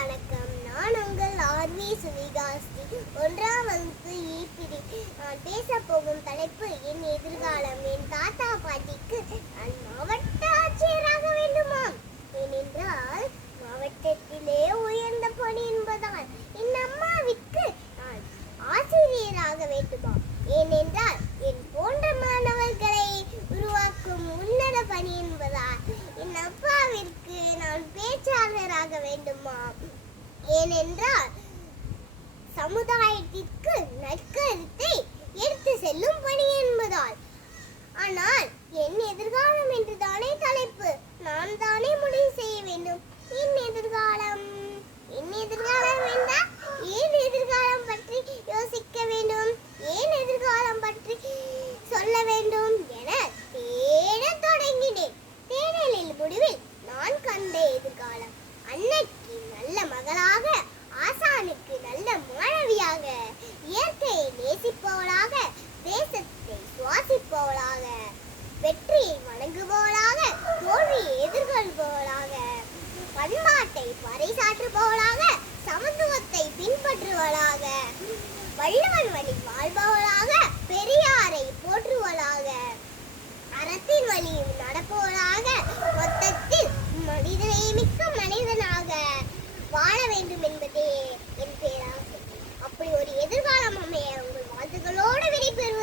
வணக்கம். நான் உங்கள் ஆர்வி சுவிகாஸ்ரீ. 1ஆம் வகுப்பு ஈபிடி. நான் பேசப் போகும் தலைப்பு என் எதிர்காலம். என் தாத்தா பாட்டிக்கு நான் மாவட்ட ஆட்சியராக வேண்டுமாம். ஏனென்றால் மாவட்டத்திலே உயர்ந்த பணி என்பதால். என் அம்மாவிற்கு நான் ஆசிரியராக வேண்டுமாம். ஏனென்றால் என் போன்ற மாணவர்களை உருவாக்கும் உன்னத பணி என்பதால். என் அப்பாவிற்கு நான் பேச்சாளராக வேண்டுமாம். ஏனென்றால் சமுதாயத்திற்கு நற்கருத்தை எடுத்து செல்லும் பணி என்பதால். ஆனால் என் எதிர்காலம் என்று தானே தலைப்பு. நான் தானே முடிவு செய்ய வேண்டும். என் எதிர்காலம் என்றால் ஏன் எதிர்காலம் பற்றி யோசிக்க வேண்டும், ஏன் எதிர்காலம் பற்றி சொல்ல வேண்டும் என தேடத் தொடங்கினேன். தேடலில் முடிவில் நான் கண்ட எதிர்காலம் அன்னைக்கு நல்ல மகளாக, ஆசானுக்கு நல்ல மாணவியாக, இயற்கையை நேசிப்பவளாக, தேசத்தை சுவாசிப்பவளாக, வெற்றியை வணங்குபவளாக, தோல்வியை எதிர்கொள்பவளாக, பண்பாட்டை பறைசாற்றுபவளாக, சமத்துவத்தை பின்பற்றுவளாக, வள்ளுவன் வழி வாழ்பவளாக, பெரியாரை போற்றுவளாக, அறத்தின் வழியில் நடப்பவளாக, மொத்தத்தில் மனிதநேயமிக்க மனிதனாக வாழ வேண்டும் என்பதே என் பேராசை. அப்படி ஒரு எதிர்காலம் அமைய உங்கள் வாழ்த்துக்களோடு விடைபெறுவது